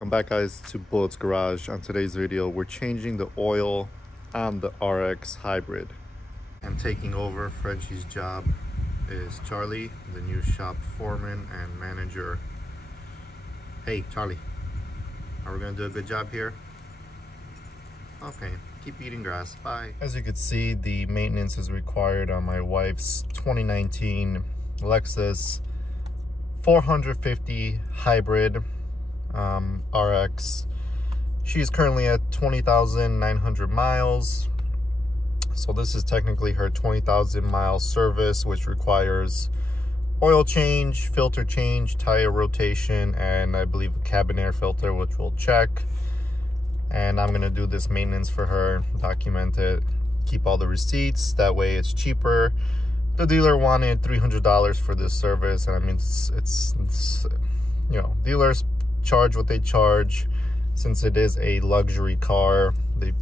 Welcome back, guys, to Bullets Garage. On today's video, we're changing the oil on the RX hybrid. And taking over Frenchie's job is Charlie, the new shop foreman and manager. Hey Charlie, are we gonna do a good job here? Okay, keep eating grass, bye. As you can see, the maintenance is required on my wife's 2019 Lexus 450 hybrid RX. She's currently at 20,900 miles. So this is technically her 20,000 mile service, which requires oil change, filter change, tire rotation, and I believe a cabin air filter, which we'll check. And I'm gonna do this maintenance for her, document it, keep all the receipts. That way it's cheaper. The dealer wanted $300 for this service, and I mean, it's you know, dealers charge what they charge. Since it is a luxury car, they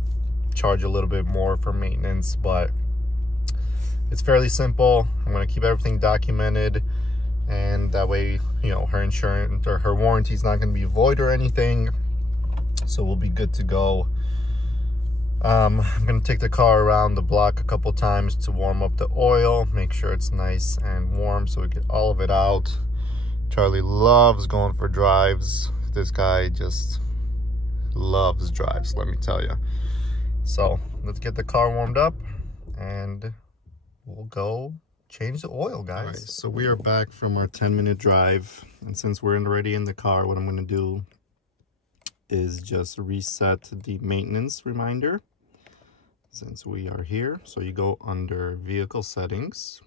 charge a little bit more for maintenance, but it's fairly simple. I'm going to keep everything documented, and that way, you know, her insurance or her warranty is not going to be void or anything, so we'll be good to go. I'm going to take the car around the block a couple times to warm up the oil, make sure it's nice and warm so we get all of it out. Charlie loves going for drives. This guy just loves drives, let me tell you. So let's get the car warmed up and we'll go change the oil, guys. All right, so we are back from our 10-minute drive, and since we're already in the car, what I'm going to do is just reset the maintenance reminder since we are here. So you go under vehicle settings,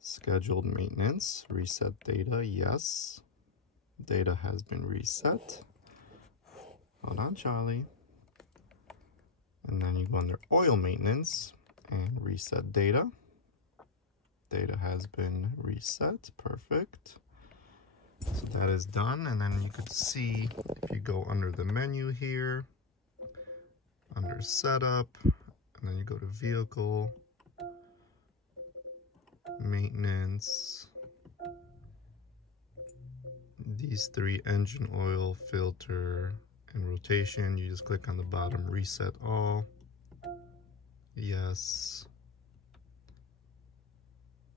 scheduled maintenance, reset data. Yes, data has been reset. Hold on, Charlie. And then you go under oil maintenance and reset data. Data has been reset. Perfect. So that is done. And then you could see, if you go under the menu here, under setup, and then you go to vehicle maintenance, these three: engine oil, filter, and rotation. You just click on the bottom, reset all. Yes,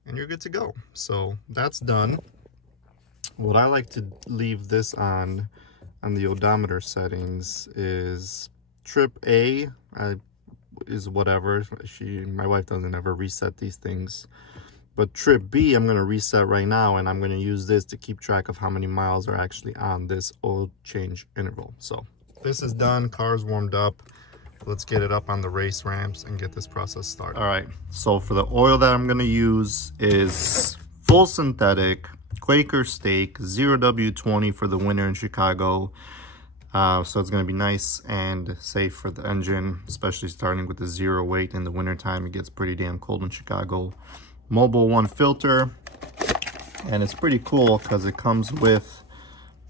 and you're good to go. So that's done. What I like to leave this on the odometer settings is trip A is whatever. My wife doesn't ever reset these things. But trip B, I'm going to reset right now, and I'm going to use this to keep track of how many miles are actually on this oil change interval. So this is done, car's warmed up. Let's get it up on the race ramps and get this process started. All right, so for the oil that I'm going to use is full synthetic Quaker Steak 0W20 for the winter in Chicago. So it's going to be nice and safe for the engine, especially starting with the 0 weight in the wintertime. It gets pretty damn cold in Chicago. Mobile 1 filter, and it's pretty cool because it comes with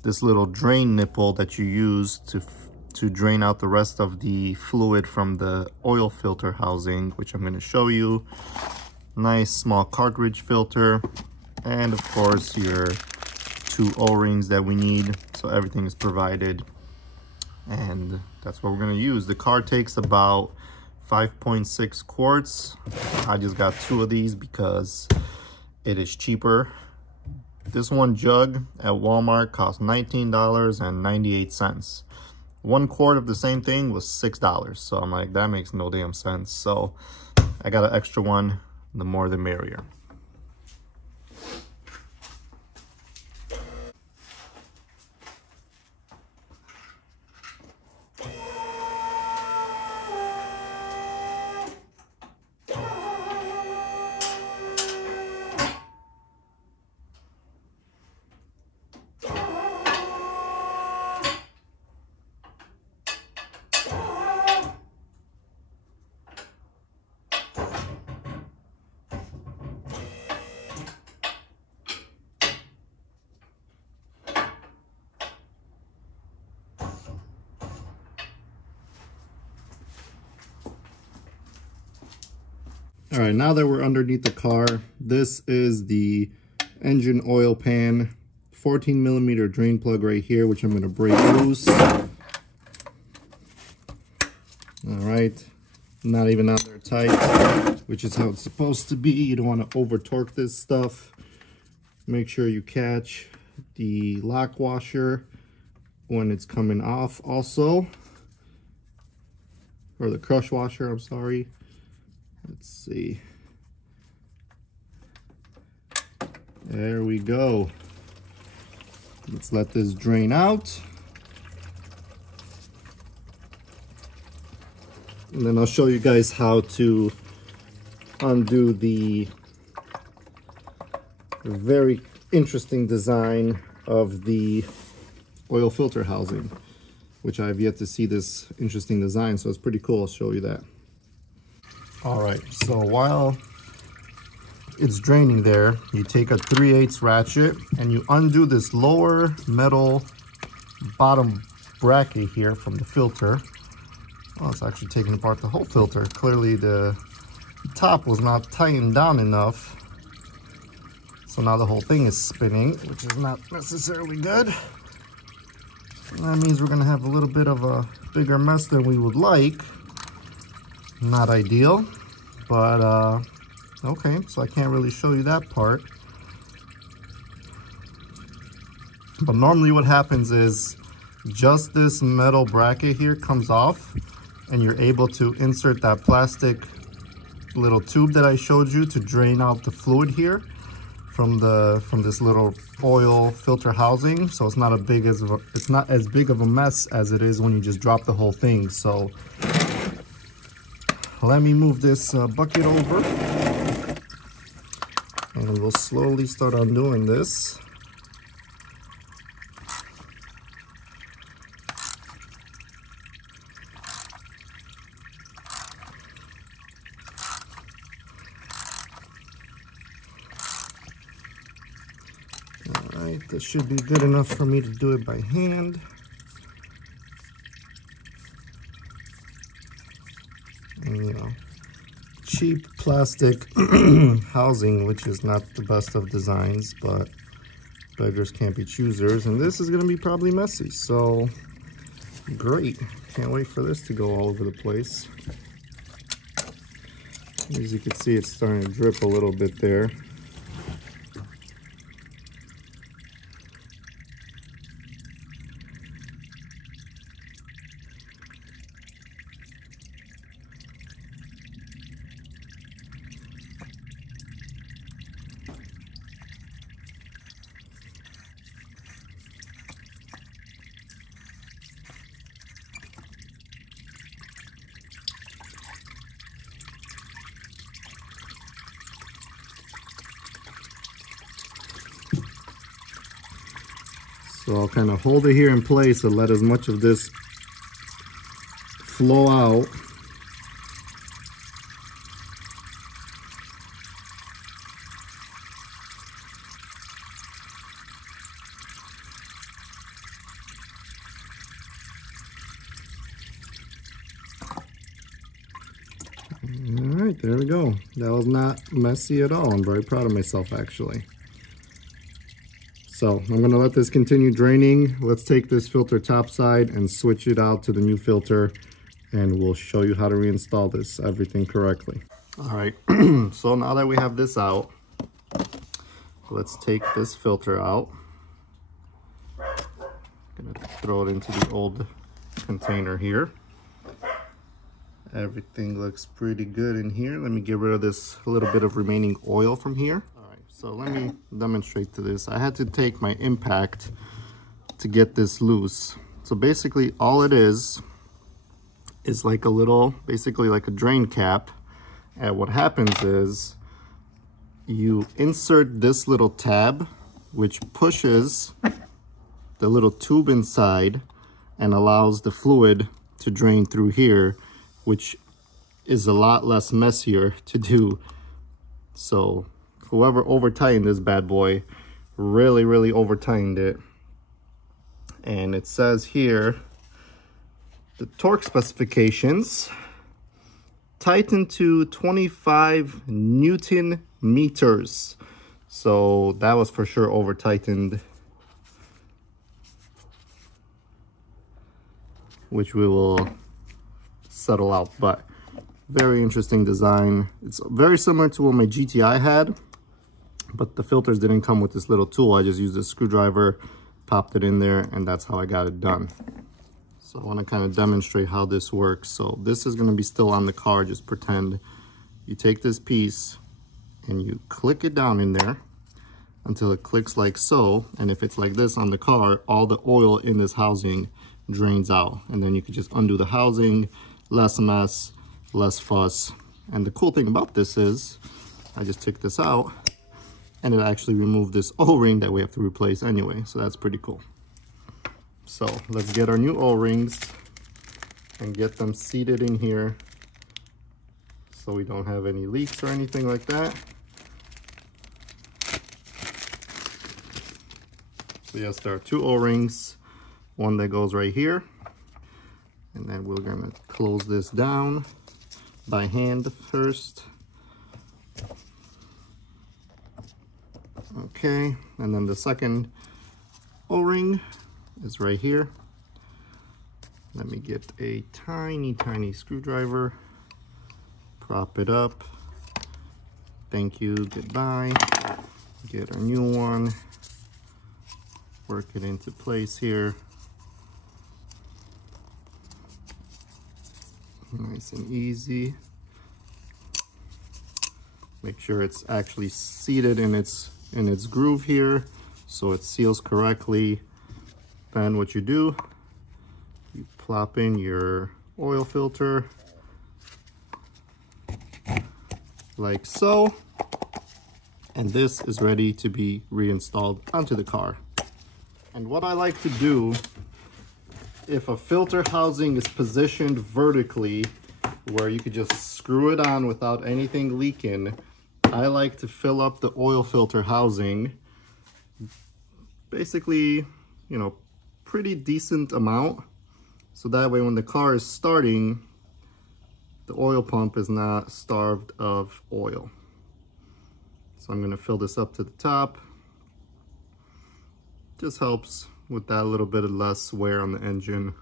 this little drain nipple that you use to drain out the rest of the fluid from the oil filter housing, which I'm going to show you. Nice small cartridge filter, and of course your 2 O-rings that we need. So everything is provided, and that's what we're going to use. The car takes about 5.6 quarts. I just got 2 of these because it is cheaper. This one jug at Walmart cost $19.98. 1 quart of the same thing was $6. So I'm like, that makes no damn sense. So I got an extra one. The more the merrier. All right, now that we're underneath the car, this is the engine oil pan 14mm drain plug right here, which I'm going to break loose. All right, not even on there tight, which is how it's supposed to be. You don't want to over torque this stuff. Make sure you catch the lock washer when it's coming off also, or the crush washer, I'm sorry. Let's see. There we go. Let's let this drain out. And then I'll show you guys how to undo the very interesting design of the oil filter housing, which I've yet to see this interesting design, so it's pretty cool. I'll show you that. All right, so while it's draining there, you take a 3/8 ratchet and you undo this lower metal bottom bracket here from the filter. Well, it's actually taking apart the whole filter. Clearly the top was not tightened down enough. So now the whole thing is spinning, which is not necessarily good. That means we're gonna have a little bit of a bigger mess than we would like. Not ideal, but okay, so I can't really show you that part. But normally what happens is just this metal bracket here comes off and you're able to insert that plastic little tube that I showed you to drain out the fluid here from this little oil filter housing. So it's not as big of a mess as it is when you just drop the whole thing. So let me move this bucket over and we'll slowly start undoing this. Alright, this should be good enough for me to do it by hand. And, you know, cheap plastic housing, which is not the best of designs, but beggars can't be choosers. And this is going to be probably messy, so great. Can't wait for this to go all over the place. As you can see, it's starting to drip a little bit there. So I'll kind of hold it here in place and let as much of this flow out. All right, there we go. That was not messy at all. I'm very proud of myself, actually. So I'm gonna let this continue draining. Let's take this filter topside and switch it out to the new filter, and we'll show you how to reinstall everything correctly. All right, so now that we have this out, let's take this filter out. Gonna throw it into the old container here. Everything looks pretty good in here. Let me get rid of this little bit of remaining oil from here. So let me demonstrate to this. I had to take my impact to get this loose. So basically all it is like a little, basically like a drain cap. And what happens is you insert this little tab, which pushes the little tube inside and allows the fluid to drain through here, which is a lot less messier to do. So whoever over-tightened this bad boy really over-tightened it. And it says here, the torque specifications, tighten to 25 Newton meters. So that was for sure over-tightened which we will settle out. But very interesting design. It's very similar to what my GTI had, but the filters didn't come with this little tool. I just used a screwdriver, popped it in there, and that's how I got it done. So I want to kind of demonstrate how this works. So this is going to be still on the car. Just pretend you take this piece and you click it down in there until it clicks like so. And if it's like this on the car, all the oil in this housing drains out. And then you could just undo the housing, less mess, less fuss. And the cool thing about this is I just took this out and it actually removed this O-ring that we have to replace anyway. So that's pretty cool. So let's get our new O-rings and get them seated in here so we don't have any leaks or anything like that. So yes, there are two O-rings, one that goes right here, and then we're gonna close this down by hand first. Okay, and then the second O-ring is right here. Let me get a tiny screwdriver, prop it up. Thank you, goodbye. Get our new one, work it into place here. Nice and easy. Make sure it's actually seated in its groove here so it seals correctly. Then what you do, you plop in your oil filter like so, and this is ready to be reinstalled onto the car. And what I like to do, if a filter housing is positioned vertically where you could just screw it on without anything leaking, I like to fill up the oil filter housing, basically, you know, pretty decent amount, so that way when the car is starting, the oil pump is not starved of oil. So I'm going to fill this up to the top. Just helps with that little bit of less wear on the engine.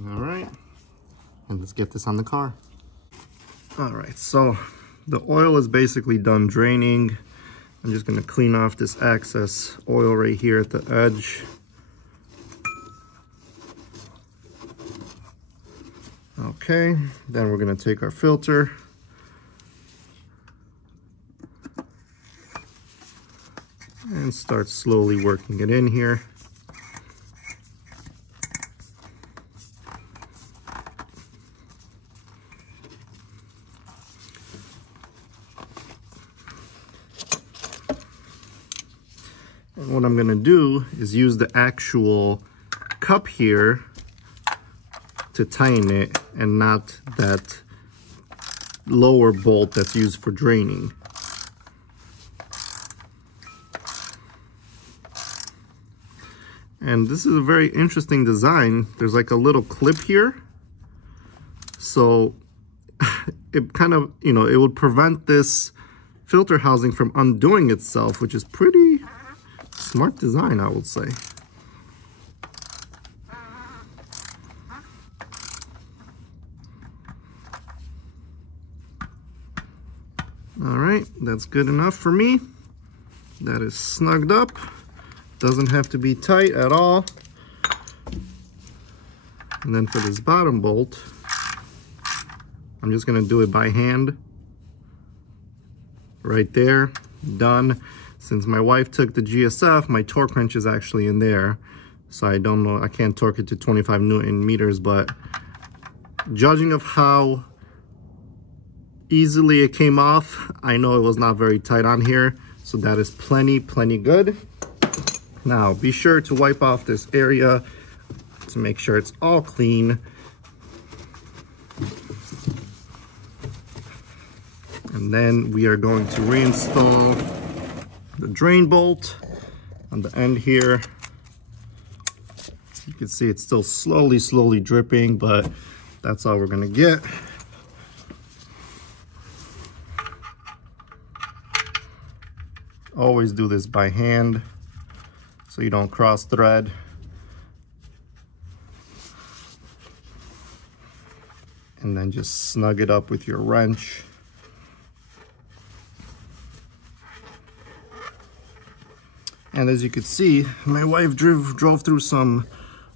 All right, and let's get this on the car. All right, so the oil is basically done draining. I'm just gonna clean off this excess oil right here at the edge. Okay, then we're gonna take our filter and start slowly working it in here. And what I'm gonna do is use the actual cup here to tighten it and not that lower bolt that's used for draining. And this is a very interesting design. There's like a little clip here. So it kind of, you know, it would prevent this filter housing from undoing itself, which is pretty smart design, I would say. All right, that's good enough for me. That is snugged up. Doesn't have to be tight at all. And then for this bottom bolt, I'm just gonna do it by hand. Right there, done. Since my wife took the GSF, my torque wrench is actually in there. So I don't know, I can't torque it to 25 Newton meters, but judging of how easily it came off, I know it was not very tight on here. So that is plenty good. Now, be sure to wipe off this area to make sure it's all clean. And then we are going to reinstall the drain bolt on the end here. You can see it's still slowly dripping, but that's all we're gonna get. Always do this by hand so you don't cross thread. And then just snug it up with your wrench. And as you can see, my wife drove through some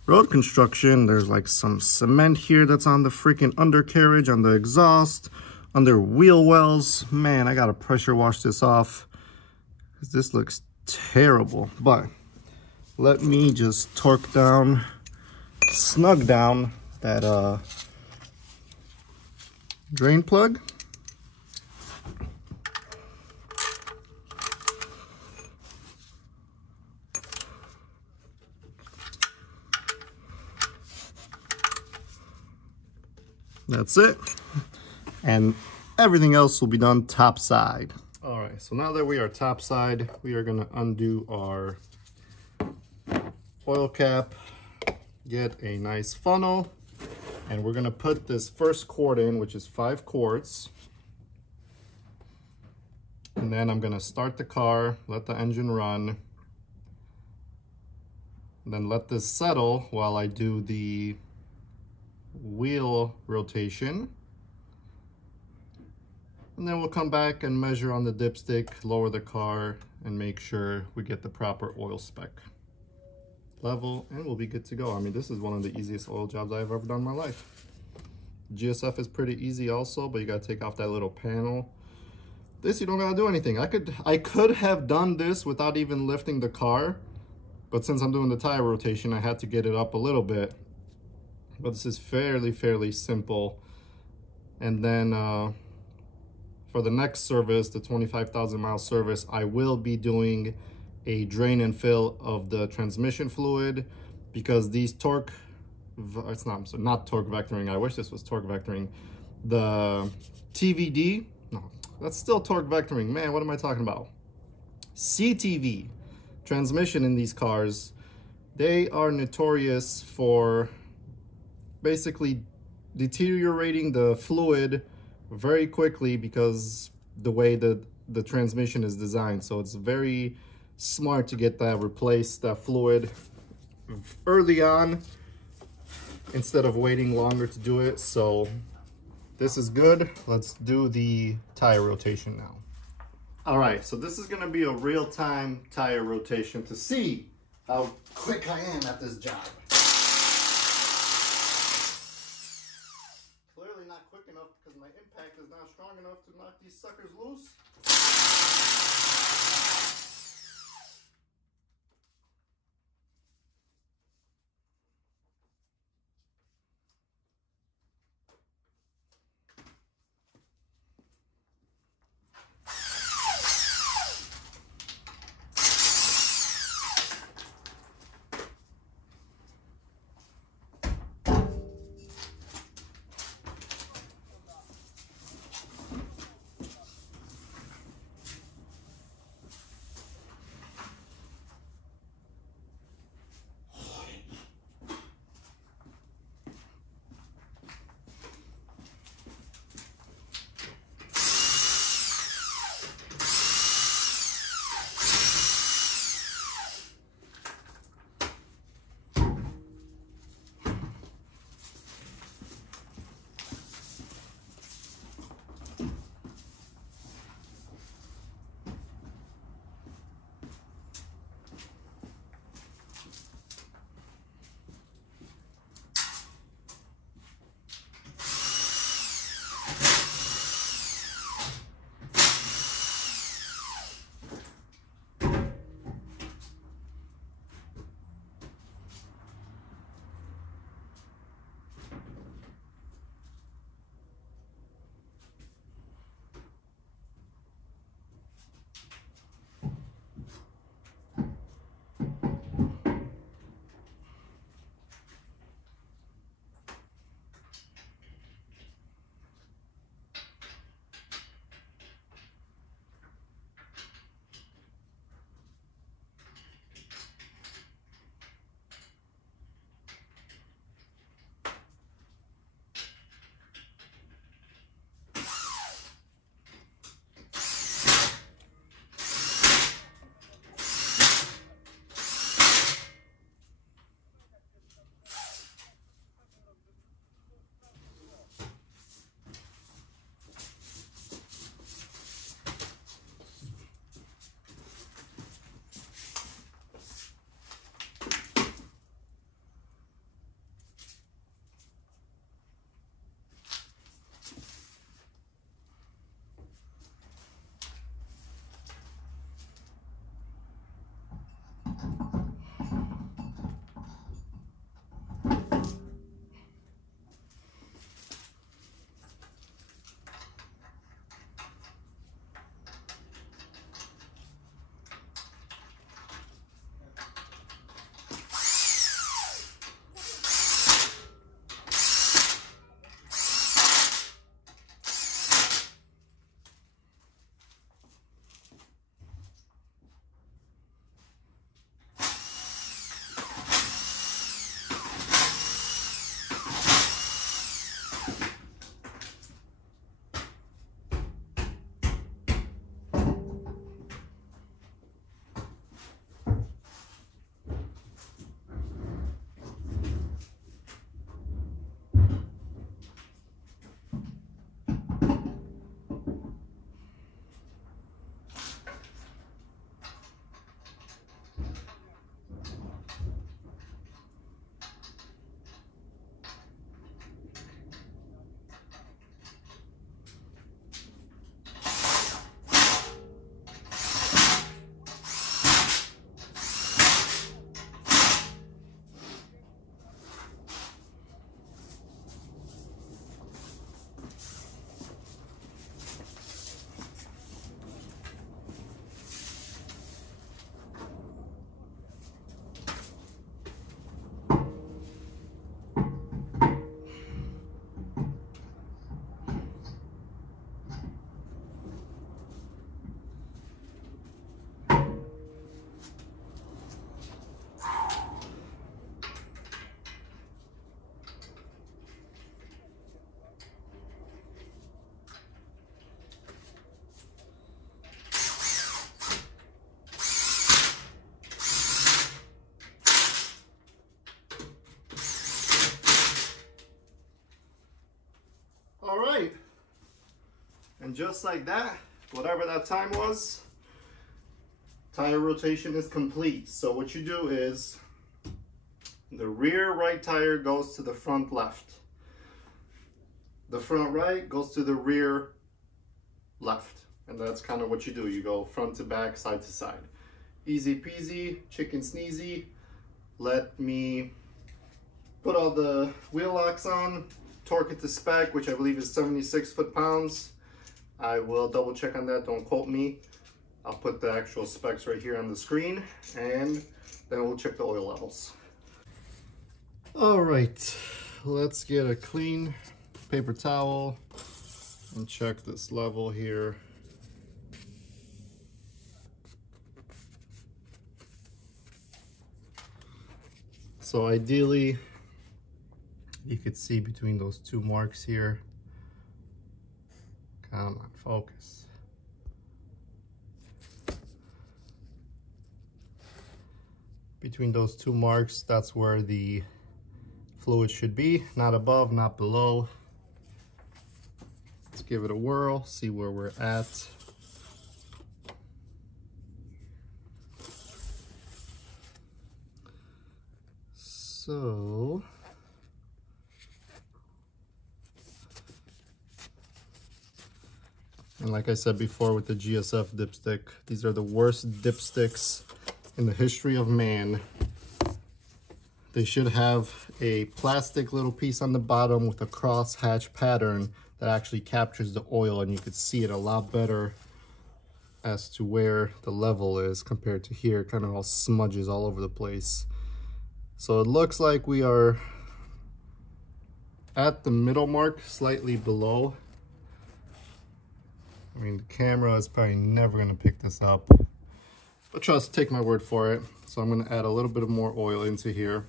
road construction. There's like some cement here that's on the freaking undercarriage, on the exhaust, under wheel wells. Man, I gotta pressure wash this off because this looks terrible. But let me just torque down, snug down that drain plug. That's it. And everything else will be done top side. All right, so now that we are top side, we are gonna undo our oil cap, get a nice funnel, and we're gonna put this first quart in, which is 5 quarts. And then I'm gonna start the car, let the engine run, and then let this settle while I do the wheel rotation. And then we'll come back and measure on the dipstick, lower the car, and make sure we get the proper oil spec level, and we'll be good to go. I mean, this is one of the easiest oil jobs I've ever done in my life. GSF is pretty easy also, but you gotta take off that little panel. This, you don't gotta do anything. I could have done this without even lifting the car, but since I'm doing the tire rotation, I had to get it up a little bit. But this is fairly simple. And then for the next service, the 25,000 mile service, I will be doing a drain and fill of the transmission fluid, because these torque, it's not torque vectoring, I wish this was torque vectoring. The TVD, no, that's still torque vectoring. Man, what am I talking about? CTV transmission in these cars, they are notorious for basically deteriorating the fluid very quickly because the way that the transmission is designed. So it's very smart to get that replaced, that fluid, early on instead of waiting longer to do it. So this is good. Let's do the tire rotation now. All right, so this is gonna be a real-time tire rotation to see how quick I am at this job. Clearly not quick enough because my impact is not strong enough to knock these suckers loose. And just like that, whatever that time was, tire rotation is complete. So what you do is the rear right tire goes to the front left. The front right goes to the rear left. And that's kind of what you do. You go front to back, side to side. Easy peasy, chicken sneezy. Let me put all the wheel locks on, torque it to spec, which I believe is 76 foot-pounds. I will double check on that, don't quote me. I'll put the actual specs right here on the screen, and then we'll check the oil levels. All right, let's get a clean paper towel and check this level here. So ideally, you could see between those two marks here. Come on, focus. Between those two marks, that's where the fluid should be. Not above, not below. Let's give it a whirl, see where we're at. So, and like I said before with the GSF dipstick, these are the worst dipsticks in the history of man. They should have a plastic little piece on the bottom with a cross-hatch pattern that actually captures the oil, and you could see it a lot better as to where the level is compared to here. Kind of all smudges all over the place. So it looks like we are at the middle mark, slightly below. I mean, the camera is probably never gonna pick this up, but just take my word for it. So I'm gonna add a little bit of more oil into here.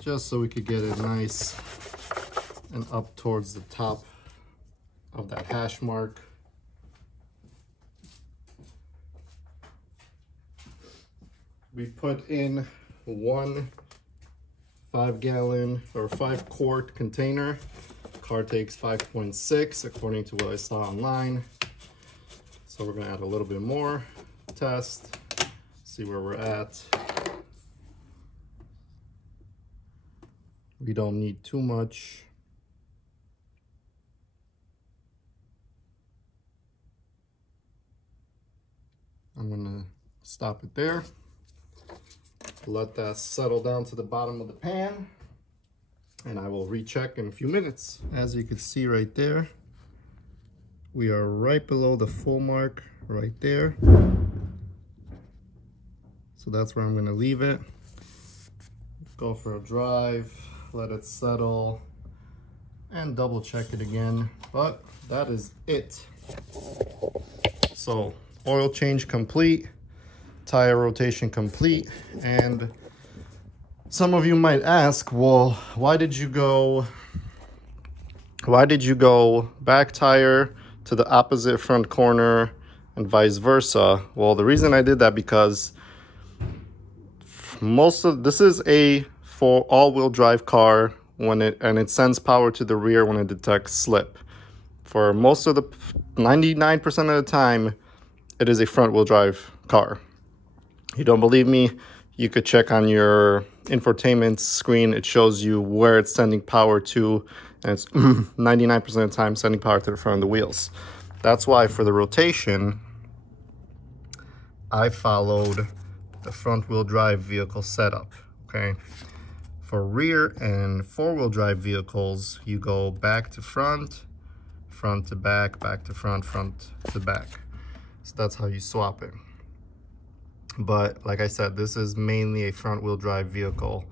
Just so we could get it nice and up towards the top of that hash mark. We put in one 5-gallon or 5-quart container. Car takes 5.6 according to what I saw online. So we're gonna add a little bit more, test, see where we're at. We don't need too much. I'm gonna stop it there. Let that settle down to the bottom of the pan, and I will recheck in a few minutes. As you can see right there, we are right below the full mark right there. So that's where I'm gonna leave it. Go for a drive, let it settle, and double check it again. But that is it. So oil change complete. Tire rotation complete. And some of you might ask, well, why did you go back tire to the opposite front corner and vice versa? Well, the reason I did that because this is a for all-wheel drive car and it sends power to the rear when it detects slip. For most of the 99% of the time, it is a front-wheel drive car. You don't believe me? You could check on your infotainment screen. It shows you where it's sending power to, and it's 99% of the time sending power to the front of the wheels. That's why for the rotation, I followed the front-wheel drive vehicle setup, okay? For rear and four-wheel drive vehicles, you go back to front, front to back, back to front, front to back. So that's how you swap it. But like I said, this is mainly a front-wheel drive vehicle,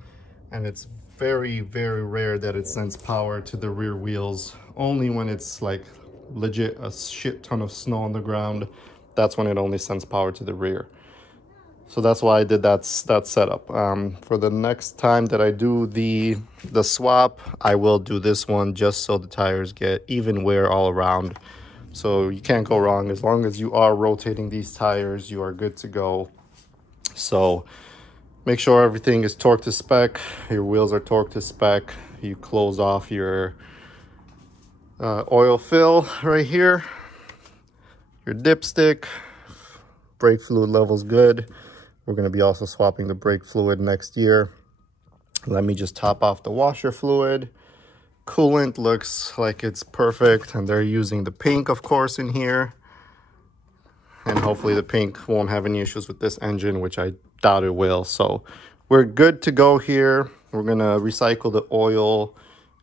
and it's very, very rare that it sends power to the rear wheels. Only when it's like legit a shit ton of snow on the ground, that's when it only sends power to the rear. So that's why I did that setup. For the next time that I do the swap, I will do this one just so the tires get even wear all around. So you can't go wrong. As long as you are rotating these tires, you are good to go. So Make sure everything is torqued to spec. Your wheels are torqued to spec. You close off your oil fill right here. Your dipstick. Brake fluid level's good. We're going to be also swapping the brake fluid next year. Let me just top off the washer fluid. Coolant looks like it's perfect, and they're using the pink, of course, in here. And hopefully the pink won't have any issues with this engine, which I doubt it will. So we're good to go here. We're gonna recycle the oil.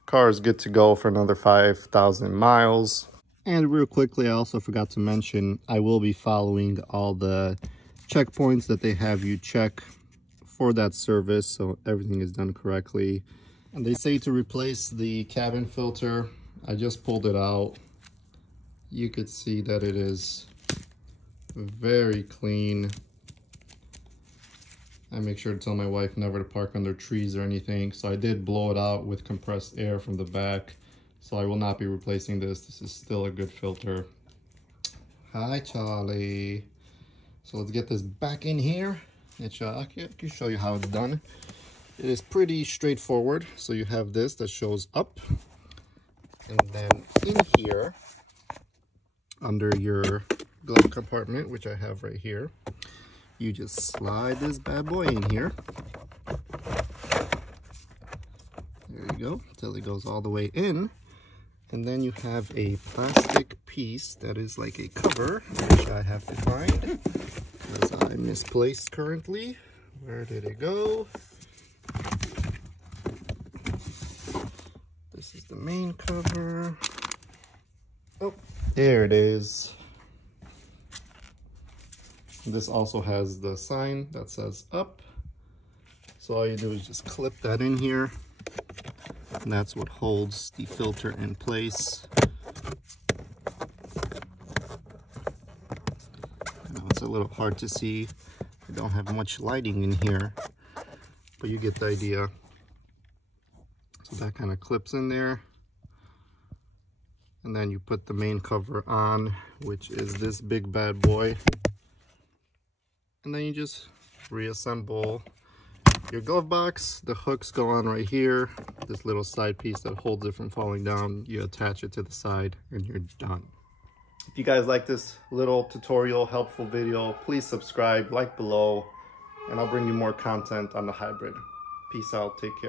Car is good to go for another 5,000 miles. And real quickly, I also forgot to mention, I will be following all the checkpoints that they have you check for that service, so everything is done correctly. And they say to replace the cabin filter. I just pulled it out. You could see that it is very clean. I make sure to tell my wife never to park under trees or anything. So I did blow it out with compressed air from the back. So I will not be replacing this. This is still a good filter. Hi, Charlie. So let's get this back in here. And I can show you how it's done. It is pretty straightforward. So you have this that shows up. And then in here, under your glove compartment, which I have right here, you just slide this bad boy in here. There you go, till it goes all the way in. And then you have a plastic piece that is like a cover, which I have to find because I misplaced currently. Where did it go? This is the main cover. Oh, there it is. This also has the sign that says up. So all you do is just clip that in here. And that's what holds the filter in place. I know it's a little hard to see. I don't have much lighting in here, but you get the idea. So that kind of clips in there. And then you put the main cover on, which is this big bad boy. And then you just reassemble your glove box. The hooks go on right here. This little side piece that holds it from falling down, you attach it to the side and you're done. If you guys like this little tutorial, helpful video, please subscribe, like below, and I'll bring you more content on the hybrid. Peace out, take care.